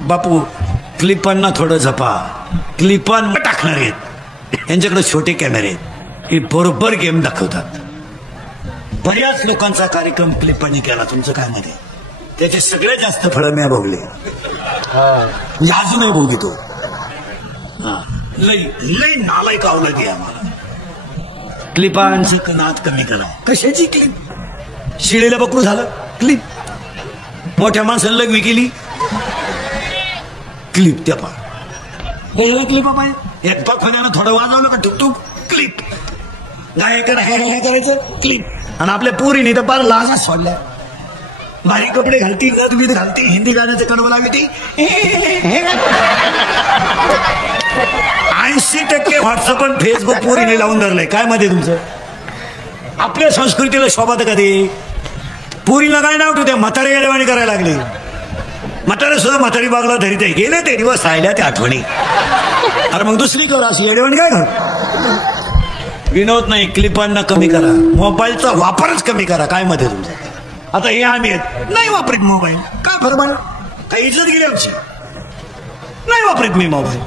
बापू क्लिपांना थोडं जपा. क्लिपां टाकणार आहेत, यांच्याकडे छोटे कॅमेरे आहेत, हे बरोबर गेम दाखवतात. बऱ्याच लोकांचा कार्यक्रम क्लिपांनी केला, तुमचं काय मध्ये त्याचे सगळ्यात जास्त फळं मी भोगले, अजूनही भोगितो. लई लई नालायक आवलं की आम्हाला. क्लिपांचं नाद कमी करा. कशाची क्लिप? शिळेला बकरू झालं क्लिप, मोठ्या माणसाला लग्वी केली क्लिप, त्या पा क्लिप पाहिजे. एक पखण्यानं थोडं वाजवलं का टुकटुक क्लिप, गायकाला हे करायचं क्लिप. आणि आपल्या पोरीने तर फार लाजा सोडल्या, भारी कपडे घालती, गदगीत घालती, हिंदी गाण्याचं कडवं लावली ती. 80% व्हॉट्सअप आणि फेसबुक पोरीने लावून धरलंय. काय मध्ये तुमचं? आपल्या संस्कृतीला शोभात का ते? पोरीला काय नाव ठेवते? म्हातारी येडवाणी करायला लागली. म्हातारे सुद्धा म्हातारी बागला धरीत आहे. गेले ते दिवस, राहिल्या त्या आठवणी. अरे मग दुसरी कर अशी येडवाणी काय कर. विनोद नाही, क्लिपांना कमी करा, मोबाईलचा वापरच कमी करा. काय मध्ये तुमचं? आता हे आम्ही नाही वापरत मोबाईल, काय फरक मला? काही इज्जत गेली आमची? नाही वापरत मी मोबाईल,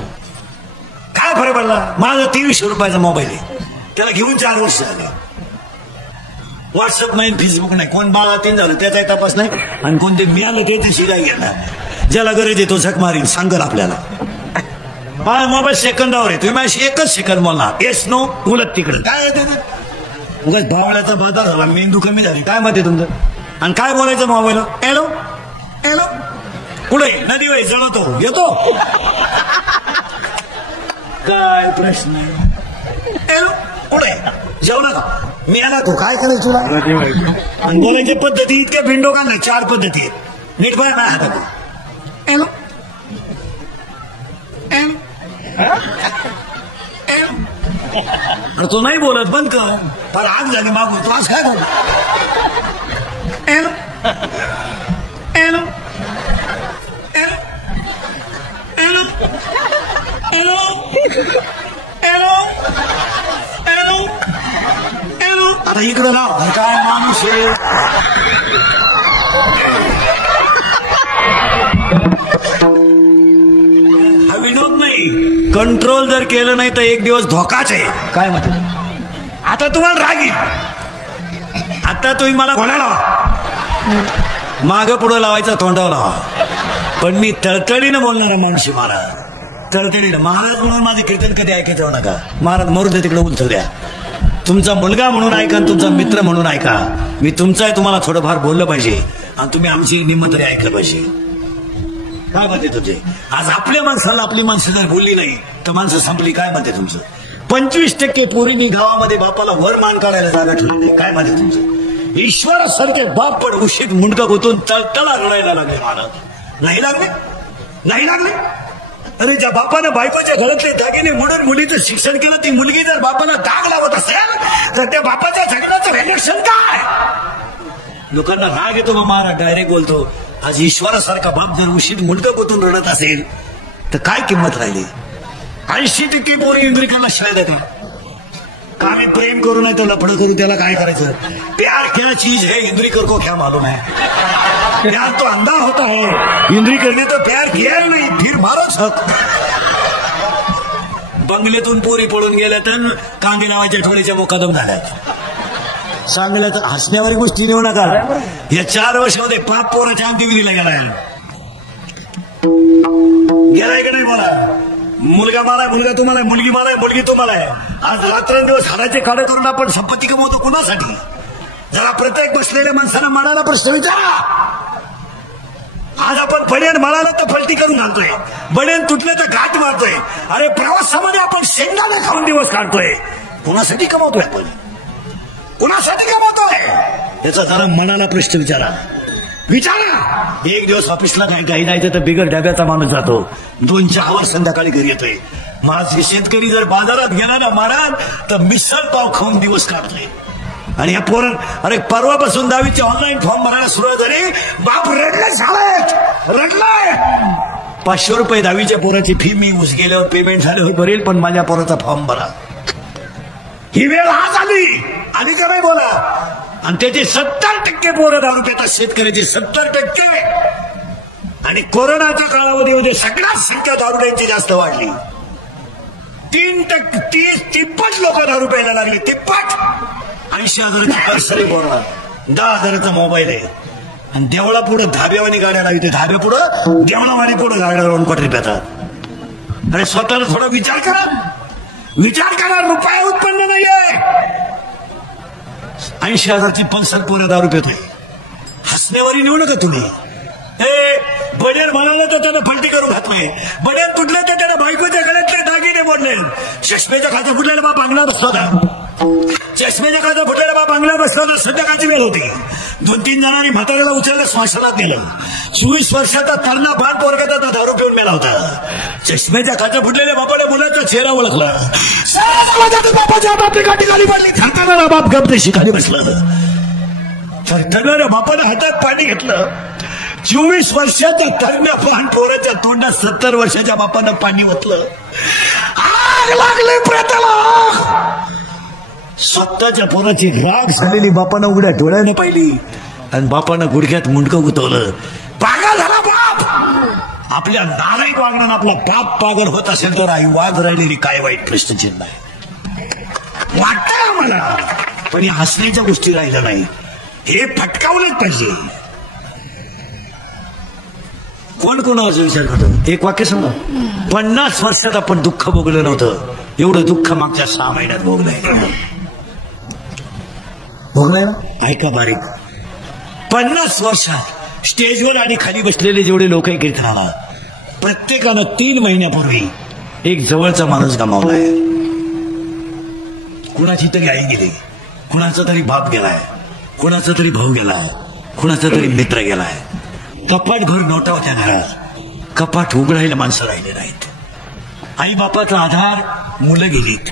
काय फरक पडला? माझा 2300 रुपयाचा मोबाईल आहे, त्याला घेऊन 4 वर्ष झाले. व्हॉट्सअप नाही, फेसबुक नाही, कोण 12-3 झालं त्याचाही तपास नाही, आणि कोणते मिळालं ते तशी काय घेणार. ज्याला गरज आहे तो झक मारीन, सांगल आपल्याला. माझा मोबाईल सेकंदावर आहे, तुम्ही माझी 1च सेकंद बोलणार, येस नो उलट तिकडं. काय उगाच भावड्याचा बाजार झाला, मेंदू कमी झाली. काय मत आहे तुमचं? आणि काय बोलायचं मोबाईल? हॅलो कुठे नदी वय जळतो येतो काय प्रश्न कुठे जेवण मी आला तू काय करायचं तुला आणि बोलायच्या पद्धती इतक्या भिंडो का नाही 4 पद्धती आहेत नीट बघा ना हातात तो नाही बोलत बंद कर पर आग झाली मागून तो आज काय बोल आता इकडं राव काय माणूस आहे हा विनोद नाही कंट्रोल जर केलं नाही तर एक दिवस धोकाच आहे काय म्हणते आता तुम्हाला राग येईल आता तुम्ही मला घोडा लावा मागं पुढं लावायचा तोंडावर लावा पण मी तळतळीनं बोलणारा माणूस मला तळतळीनं महाराज म्हणून माझे कीर्तन कधी ऐकायचं नका महाराज मरू दे तिकडे उलथू द्या तुमचा मुलगा म्हणून ऐका तुमचा मित्र म्हणून ऐका मी तुमचा आहे तुम्हाला थोडंफार बोललं पाहिजे आणि तुम्ही आमची निम्मत तरी ऐकलं पाहिजे काय म्हणते तुझे आज आपल्या माणसाला आपली माणसं जर बोलली नाही तर माणसं संपली काय म्हणते तुमचं 25% पोरींनी गावामध्ये बापाला वर मान काढायला जागा ठेवली काय म्हणते तुमचं ईश्वरासारखे बाप पण उशीत मुंडका गुतून तळतळा रडायला लागले महाराज नाही लागले नाही लागले अरे ज्या बापानं बायकोच्या घरातले दागिने म्हणून मुलीचं शिक्षण केलं ती मुलगी जर बापाला दाग लावत असेल तर त्या बापाच्या झगड्याचं रिलेक्शन काय लोकांना राग येतो मग महाराज डायरेक्ट बोलतो आज ईश्वरासारखा बाप जर उशीत मुंडकं गुतून रडत असेल तर काय किंमत राहिली 80% पोरी इंद्रिकांना शिवाय देतात का मी प्रेम करू नाही तर लफडं करू त्याला काय करायचं प्यार क्या चीज है इंद्रिकर को क्या मालूम है प्यार तो अंधा होता है इंद्रिकर ने तो प्यार किया नहीं फिर मारो छक बंगल्यातून पोरी पळून गेल्या तर कांदे नावाच्या ठोळीच्या मुकादम झाल्या सांगल्या तर हसण्यावारी गोष्टी नेऊ नका या 4 वर्षामध्ये 5 पोराच्या अंत्यविधीला गेलाय गेलाय का नाही बोला मुलगा मला मुलगा तुम्हाला मुलगी मला मुलगी तुम्हाला आहे आज रात्रंदिवस हाडाचे काढे करून आपण संपत्ती कमवतो कुणासाठी जरा प्रत्येक बसलेल्या माणसाला मनाला प्रश्न विचारा आज आपण बड्यान मळाला तर पलटी करून घालतोय बड्यान तुटले तर घाट मारतोय अरे प्रवासामध्ये आपण शेंगाने खाऊन दिवस काढतोय कुणासाठी कमवतोय आपण कुणासाठी कमवतोय याचा जरा मनाला प्रश्न विचारा एक दिवस ऑफिसला काही नाही तर बिगर डब्याचा माणूस जातो 2 चहावर संध्याकाळी घरी येतोय माझे शेतकरी जर बाजारात गेला ना महाराज तर मिसळ पाव खाऊन दिवस काढतोय आणि या पोरण अरे परवापासून 10वीचे ऑनलाईन फॉर्म भरायला सुरुवात झाली बाप रडले शाळेत रडलाय 500 रुपये 10वीच्या पोराची फी मी ऊस गेल्यावर पेमेंट झाल्यावर भरेल पण माझ्या पोराचा फॉर्म भरा ही वेळ आज आली का नाही बोला आणि त्याचे 70% पोरं दारू पितात शेतकऱ्याचे 70% आणि कोरोनाच्या कालावधीमध्ये सगळ्यात संख्या दारुड्यांची जास्त वाढली 30 लोक दारू प्यायला लागली 80,000ची पर्सरी बोलणार 10,000चा मोबाईल आहे आणि देवळा पुढे धाब्यावानी गाड्या लागते धाब्या पुढं देवळावानी पुढे गाड्या लावून क्वाटरी पेतात अरे स्वतःला थोडा विचार करा रुपये उत्पन्न नाहीये 80,000ची पल्सर पोरं दारू पितोय हसण्यावारी नेऊ नका तुम्ही बड्यान म्हणाला तर त्यानं फलटी करून घातलंय बड्यान तुटले तर त्यानं बायकोच्या गळ्यातले दागिने मोडले चष्मेच्या खात्या फुटलेला बाप अंगणात बसला होता चष्मेच्या खात्या फुटलेला बाप अंगणात बसला होता संध्याकाळची वेळ होती 2-3 जणांनी म्हाताऱ्याला उचललं श्वासनात नेलं 24 वर्षाचा तरणा बाण पोरग्याचा दारू पिऊन मेला होता चष्मेच्या खात्या फुटलेल्या बापाने मुलाचा चेहरा ओळखला बापाच्या हातात काठी खाली पडली थरथरणारा बाप गपदेशी खाली बसलं थरथरणाऱ्या बापाने हातात पाणी घेतलं 24 वर्षाच्या तरण्या पान पोराच्या तोंडात 70 वर्षाच्या बापानं पाणी ओतलं आग लागली प्रेताला स्वतःच्या पोराची राग झालेली बापानं उघड्या डोळ्याने पाहिली आणि बापानं गुडघ्यात मुंडकं गुतवलं पागल झाला बाप आपल्या नालायक वागण्यानं आपला बाप पागल होत असेल तर आई वाद राहिलेली काय वाईट प्रश्नचिन्ह आहे वाटतंय आम्हाला पण या हसण्याच्या गोष्टी राहिल्या नाही हे फटकावलंच पाहिजे कोण कोणाचा विचार करतो एक वाक्य सांगा 50 वर्षात आपण दुःख भोगलं नव्हतं एवढं दुःख मागच्या 6 महिन्यात भोगलंय ना ऐका बारीक 50 वर्षात स्टेजवर आणि खाली बसलेले जेवढे लोक आहे कीर्तनाला, प्रत्येकानं 3 महिन्यापूर्वी एक जवळचा माणूस गमावलाय. कुणाची तरी आई गेली, कुणाचा तरी बाप गेलाय, कुणाचा तरी भाऊ गेलाय, कुणाचा तरी मित्र गेलाय. कपाट भर नोटा होत्या घरात, कपाट उघडायला माणसं राहिले नाहीत. आई बापाचा आधार, मुलं गेलीत.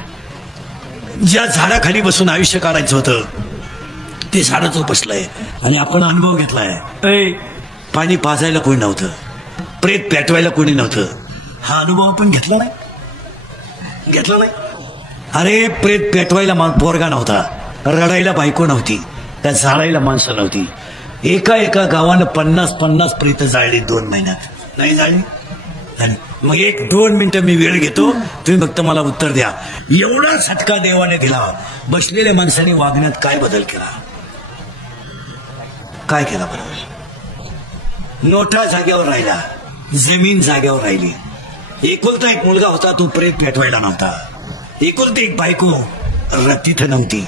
ज्या झाडाखाली बसून आयुष्य काढायचं होतं ते झाडच उपसलंय. आणि आपण अनुभव घेतलाय, पाणी पाजायला कोणी नव्हतं, प्रेत पेटवायला कोणी नव्हतं. हा अनुभव आपण घेतला नाही. अरे प्रेत पेटवायला पोरगा नव्हता, रडायला बायको नव्हती, त्या जाळायला माणसं नव्हती. एका गावानं 50 प्रेत जाळली 2 महिन्यात. नाही जाळली. मग 1-2 मिनिटं मी वेळ घेतो, तुम्ही फक्त मला उत्तर द्या. एवढा झटका देवाने दिला, बसलेल्या माणसाने वागण्यात काय बदल केला? काय केला बरोबर? नोटा जागेवर राहिला, जमीन जागेवर राहिली. एकुलता एक मुलगा होता, तो प्रेत पेटवायला नव्हता. एकुलती एक बायको तिथं नव्हती.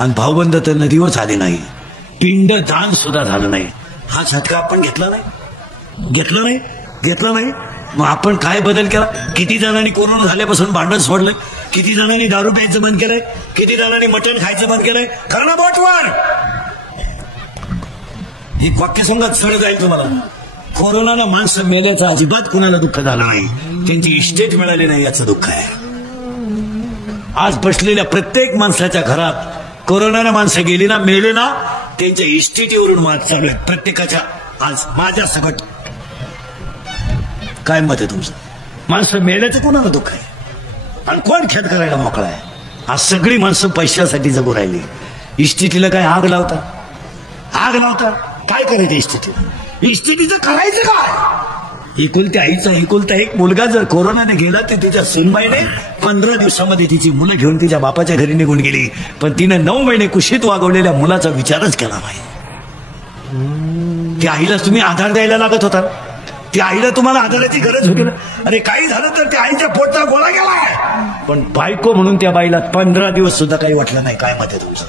आणि भाऊबंद तर नदीवर झाले नाही, पिंड दान सुद्धा झालं नाही. हा झटका आपण घेतला नाही. मग आपण काय बदल केला? किती जणांनी कोरोना झाल्यापासून भांडण सोडलंय, किती जणांनी दारू प्यायचं बंद केलंय, किती जणांनी मटण खायचं बंद केलंय. करणा बोटवर ही वाक्य संगत सड जाईल तुम्हाला. कोरोनानं माणसं मेल्याचं अजिबात कुणाला दुःख झालं नाही, त्यांची इस्टेट मिळाली नाही याचं दुःख आहे. आज बसलेल्या प्रत्येक माणसाच्या घरात कोरोनानं माणसं गेली ना, मेले ना, त्यांच्या इस्टेटीवरून मात चालू आहे प्रत्येकाच्या. आज माझ्या सगट काय मत आहे तुमचं? माणसं मेल्याचं कोणाला दुःख आहे आणि कोण खेद करायला मोकळा आहे? आज सगळी माणसं पैशासाठी जगू राहिली. इस्टेटीला काय आग लावता? काय करायचं इस्टेटीचं करायचं काय? एकुलत्या आईचा एकुलता एक मुलगा जर कोरोनाने गेला तर तिच्या सुनबाईने 15 दिवसामध्ये तिची मुलं घेऊन तिच्या बापाच्या घरी निघून गेली. पण तिने 9 महिने कुशीत वागवलेल्या मुलाचा विचारच केला नाही. त्या आईला तुम्ही आधार द्यायला लागत होता, त्या आईला तुम्हाला आधाराची गरज होती ना. अरे काही झालं तर त्या आईच्या पोटचा गोळा गेलाय, पण बायको म्हणून त्या बाईला 15 दिवस सुद्धा काही वाटलं नाही. काय मत आहे तुमचं?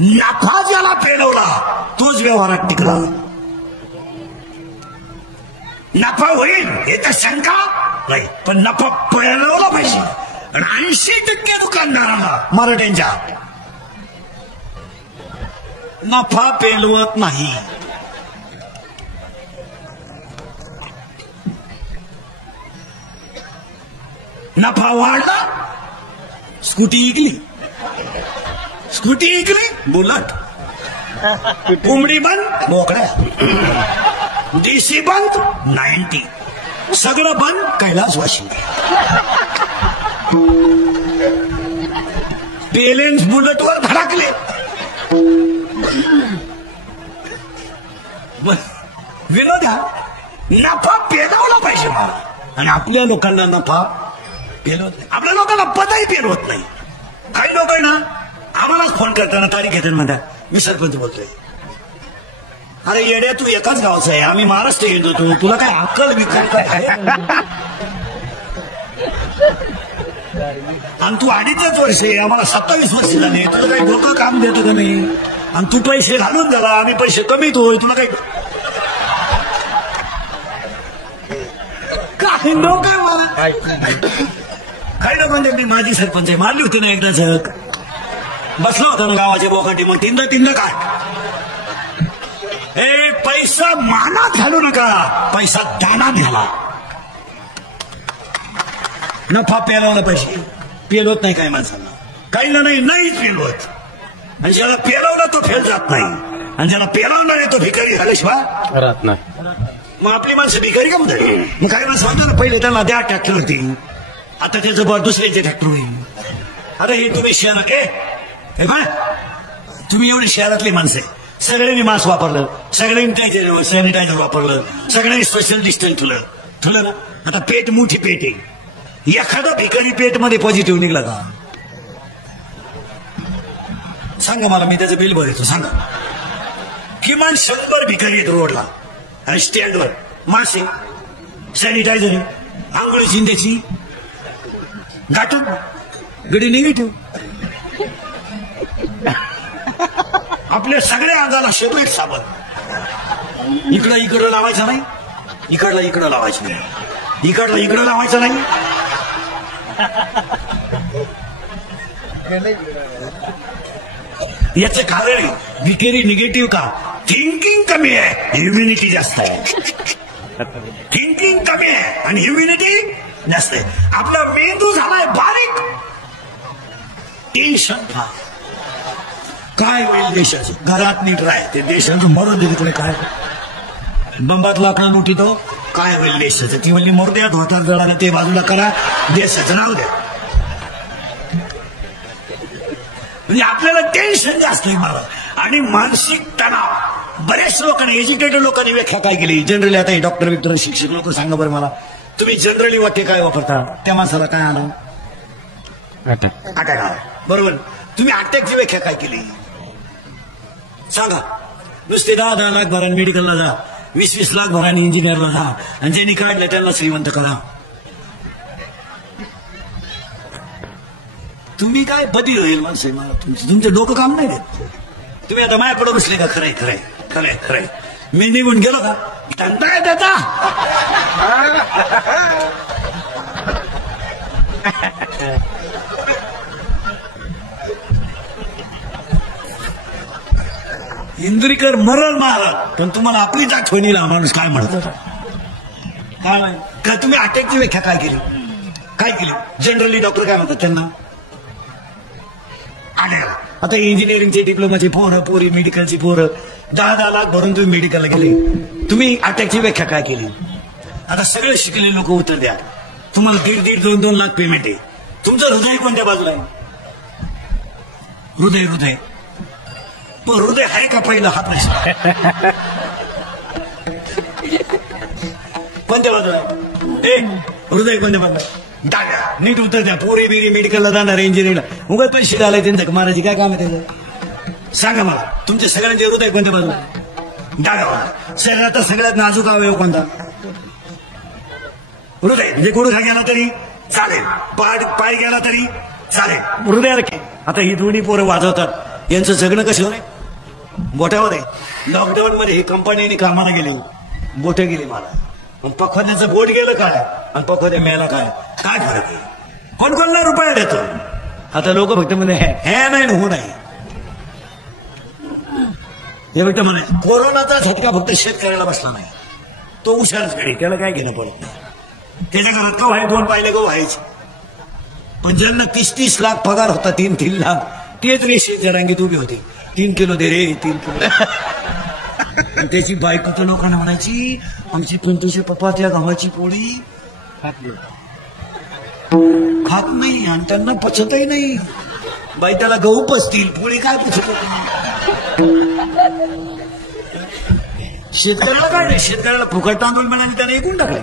नफा ज्याला पेलवला तोच व्यवहारात टिकला. नफा होईल याचा शंका नाही, पण नफा पेलवला पाहिजे. आणि 80% दुकानदाराला मराठ्यांच्या नफा पेलवत नाही. नफा वाढला, स्कूटी इकली, बुलट, कोंबडी बंद, मोकळ्या, डीसी बंद, 90, सगळं बंद, कैलासवासी. बॅलेन्स बुलेटवर धडकले. विनोद, नफा पेलवला पाहिजे मला. आणि आपल्या लोकांना नफा पेलवत नाही, आपल्या लोकांना पदही पेलवत नाही. काही लोक आहे ना, आम्हालाच फोन करताना तारीख घेतात, म्हणतात मी सरपंच बोलतोय. अरे येड्या, तू एकाच गावचा आहे, आम्ही महाराष्ट्र येतो, तुला काय अक्कल विकल काय आहे? आणि तू 2.5 वर्ष आहे, आम्हाला 27 वर्ष झाले, तुला काही डोकं काम देतो का नाही? आणि तू पैसे घालून झाला, आम्ही पैसे कमीत होय, तुला काही काही लोक आहे मला. काही लोकांच्या मी माझी सरपंच आहे, मारली होती ना एकदा झक, बसला होता ना गावाच्या बोकाटी, मग तीनदा काय. हे पैसा मानात घालू नका, पैसा दानात घाला. नफा पेलवला पाहिजे. पेलवत नाही काही माणसांना, काहीला नाहीच पेलवत. आणि ज्याला पेलवलं तो फेल जात नाही, आणि ज्याला पेलवणार आहे तो भिकारी झाल्याशिवाय राहत नाही. मग आपली माणसं भिकारी कम झाली? मग काही माणसं म्हणतो ना, पहिले त्यांना द्या ट्रॅक्टर होती, आता त्याचं बळ दुसऱ्याचे ट्रॅक्टर होईल. अरे हे तुम्ही शहरात हे बघ, तुम्ही एवढी शहरातली माणसं आहे, सगळ्यांनी मास्क वापरलं, सगळ्यांनी सॅनिटायझर वापरलं, सगळ्यांनी सोशल डिस्टन्स ठेवलं ना. आता पेट मोठी पेट आहे, एखादा भिकारी पेट मध्ये पॉझिटिव्ह निघला का? सांगा मला, मी त्याचं बिल भरतो. सांगा, किमान 100 भिकारी आहेत रोडला आणि स्टँडवर, मासे, सॅनिटायझर, आंघोळी शिंद्याची गाठून गडी निगेटिव्ह. आपल्या सगळ्या अंगाला शेपरेट साबण, इकडं इकडं लावायचं नाही, इकडला इकडं लावायचं नाही, इकडला इकडं लावायचं नाही. याचं कारण विकेरी निगेटिव्ह का? थिंकिंग कमी आहे, ह्युमिनिटी जास्त आहे. थिंकिंग कमी आहे आणि ह्युमिनिटी जास्त आहे. आपला मेंदू झालाय बारीक. टेन्शन काय होईल देशाचं? घरात नीट राह, ते देशाचं मरून दे तिकडे. काय बंबात लाकडा लुटीतो, काय होईल देशाचं? ती म्हणली मोरद्यात होतात जरा, ते बाजूला करा, देशाचं नाव द्या. म्हणजे आपल्याला टेन्शन जास्त आहे मला. आणि मानसिक तणाव बऱ्याच लोकांनी, एज्युकेटेड लोकांनी व्याख्या काय केली जनरली. आता हे डॉक्टर विक्टर शिक्षक लोक सांगा बरं मला, तुम्ही जनरली वाक्य काय वापरता? त्या माणसाला काय आलं? अटॅक आला. बरोबर. तुम्ही अटॅकची व्याख्या काय केली सांगा? नुसते 10-10 लाख भराने मेडिकलला जा, 20-20 लाख भराने इंजिनियरला जा, आणि ज्यांनी काढलं त्यांना श्रीमंत करा. तुम्ही काय बदी होईल माणसं आहे मला तुमचं डोकं काम नाही देत. तुम्ही आता माझ्याकडे बसले का? खरंय खरंय खरंय खरंय. मी निघून गेलो का धंदा आहे त्याचा. इंदुरीकर मरण महाराज, पण तुम्हाला आपलीच आठवणीला माणूस काय म्हणत होता? काय तुम्ही अटॅकची व्याख्या काय केली? काय केली जनरली? डॉक्टर काय म्हणतात त्यांना? आता इंजिनिअरिंगचे डिप्लोमाचे पोरं पोरी, मेडिकलची पोरं 10-10 लाख भरून तुम्ही मेडिकलला गेले, तुम्ही अटॅकची व्याख्या काय केली? आता सगळे शिकलेले लोक उत्तर द्या. तुम्हाला 1.5-2 लाख पेमेंट आहे. तुमचं हृदय कोणत्या बाजूला आहे? हृदय हृदय पण हृदय आहे का? पहिला हा प्रश्न. कोणत्या बाजूला आहे? हृदय कोणत्या बाजूला? डाव्या. नीट उत्तर द्या. पोरी बिरी मेडिकलला जाणार, इंजिनिअरिंगला उगाच पैसे घालाय त्यांचं महाराजी काय काम आहे त्याचं? सांगा मला, तुमच्या सगळ्यांचे हृदय कोणत्या बाजूला? डाव्या. शरीरात सगळ्यात नाजूक अवयव कोणता? हृदय. म्हणजे गुडघा गेला तरी चालेल, पाय गेला तरी चालेल, हृदयाला. आता ही दोन्ही पोरं वाजवतात, यांचं जगणं कसं आहे? बोटावर आहे. लॉकडाऊन मध्ये ही कंपनीने कामाला गेली, बोटे गेली मला. पखवाद्याचं बोट गेलं काय आणि पखवाद्या मेला काय? काय फरक आहे? कोण कोणला रुपया देतो? आता लोक फक्त म्हणजे हे नाही हो नाही. हे फक्त म्हणे कोरोनाचा झटका फक्त शेतकऱ्याला बसला नाही, तो हुशारच गडी, त्याला काय घेणं पडत नाही. त्याच्या घरात का व्हायचं? 2 पाहिलं का व्हायचं? पण ज्यांना 30-30 लाख पगार होता, 3-3 लाख, तेच रेषे जरांगीत उभी होती. 3 किलो दे रे, 3 किलो. त्याची बायको तर लोकांना म्हणायची, आमची पिंटूचे पप्पा त्या गव्हाची पोळी खात नाही आणि त्यांना पचतही नाही. बाई त्याला गहू पचतील, पोळी काय पचत? शेतकऱ्याला काय नाही, शेतकऱ्याला फुकट तांदूळ मिळाले त्याने ऐकून टाकले.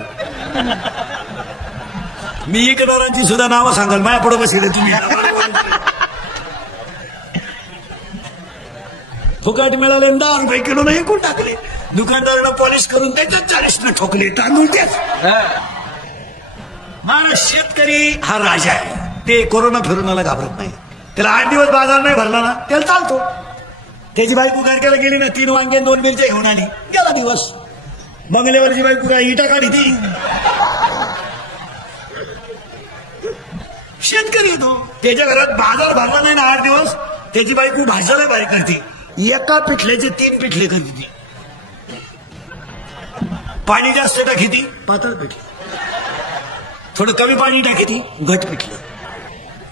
मी एकदारांची सुद्धा नावं सांगाल, माझ्या पुढे बसले तुम्ही. फुकट मिळाले 10 रुपये किलो नाही ऐकून टाकले. दुकानदाराला पॉलिश करून त्याच्यात 40 ठोकले तांदूळ. त्याच महाराज शेतकरी हा राजा आहे. ते कोरोना फिरोनाला घाबरत नाही. त्याला 8 दिवस बाजार नाही भरला ना, त्याला चालतो. त्याची बायको गाडक्याला गेली ना, 3 वांगे 2 मिरच्या घेऊन आली, गेला दिवस. बंगल्यावरची बायको काय इटा काढी ती? शेतकरी येतो, त्याच्या घरात बाजार भरला नाही ना 8 दिवस, त्याची बायको भाज्याला बाहेर करते. एका पिठल्याचे 3 पिठले करते ती. पाणी जास्त टाकी ती पातळ पिठलं, थोडं कमी पाणी टाकी ती घट पिठलं,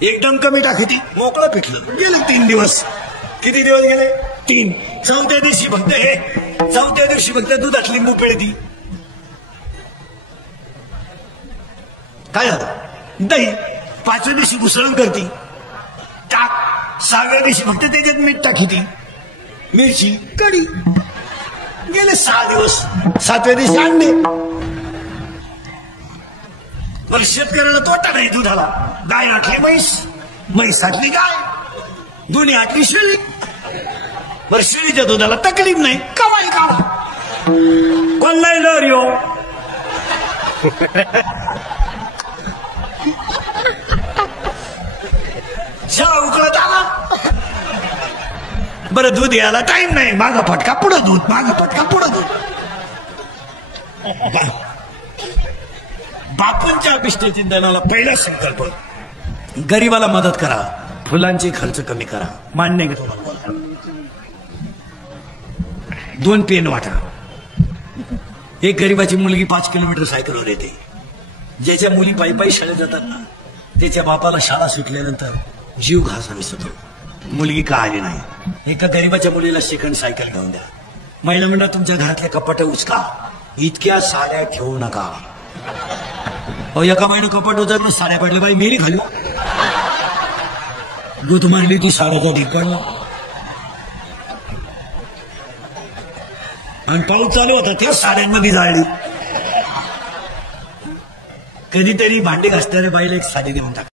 एकदम कमी टाकी ती मोकळं पिठलं. गेले 3 दिवस. किती दिवस गेले? 3. चौथ्या दिवशी फक्त दुधात लिंबू पिळती. काय झालं? दही. 5व्या दिवशी घुसळण करती, टाक. 6व्या दिवशी फक्त त्याच्यात मीठ टाकी ती, मिरची, कढी. गेले 6 दिवस. 7व्या दिवशी अंडे. बरं शेतकऱ्याला तोटा नाही दुधाला. गाय आटली म्हैस, म्हैस आटली गाय, दोन्ही आटली शेळी. बरं शेळीच्या दुधाला तकलीफ नाही, कमाई काढा. कोणलाही डर यो. चहा उकळत आला. बरं दूध यायला टाइम नाही, मागं फटका पुढं दूध, मागं फटका पुढं दूध. बापूंच्या अभिष्टचिंतनाला पहिला संकल्प, गरीबाला मदत करा, फुलांचे खर्च कमी करा. मान्य आहे का तुम्हाला? 2 पेन वाटा. एक गरीबाची मुलगी 5 किलोमीटर सायकलवर येते. ज्याच्या मुली पायी पायी शाळेत जातात ना, त्याच्या बापाला शाळा सुटल्यानंतर जीव घासावीस होतो. मुलगी का आली नाही. एका गरीबाच्या मुलीला सेकंड सायकल घेऊन द्या. महिला मंडळ तुमच्या घरातले कपाट उचका, इतक्या साड्या ठेवू नका. एका महिने कपाट उचकलं, साड्या पडल्या, बाई मेरी खाली दूध मारली ती साड्याचा ढिकण. आणि पाऊस चालू होता त्या साड्यांमध्ये जाळली. कधीतरी भांडी घासणाऱ्या बाईला एक साडी देऊन टाक.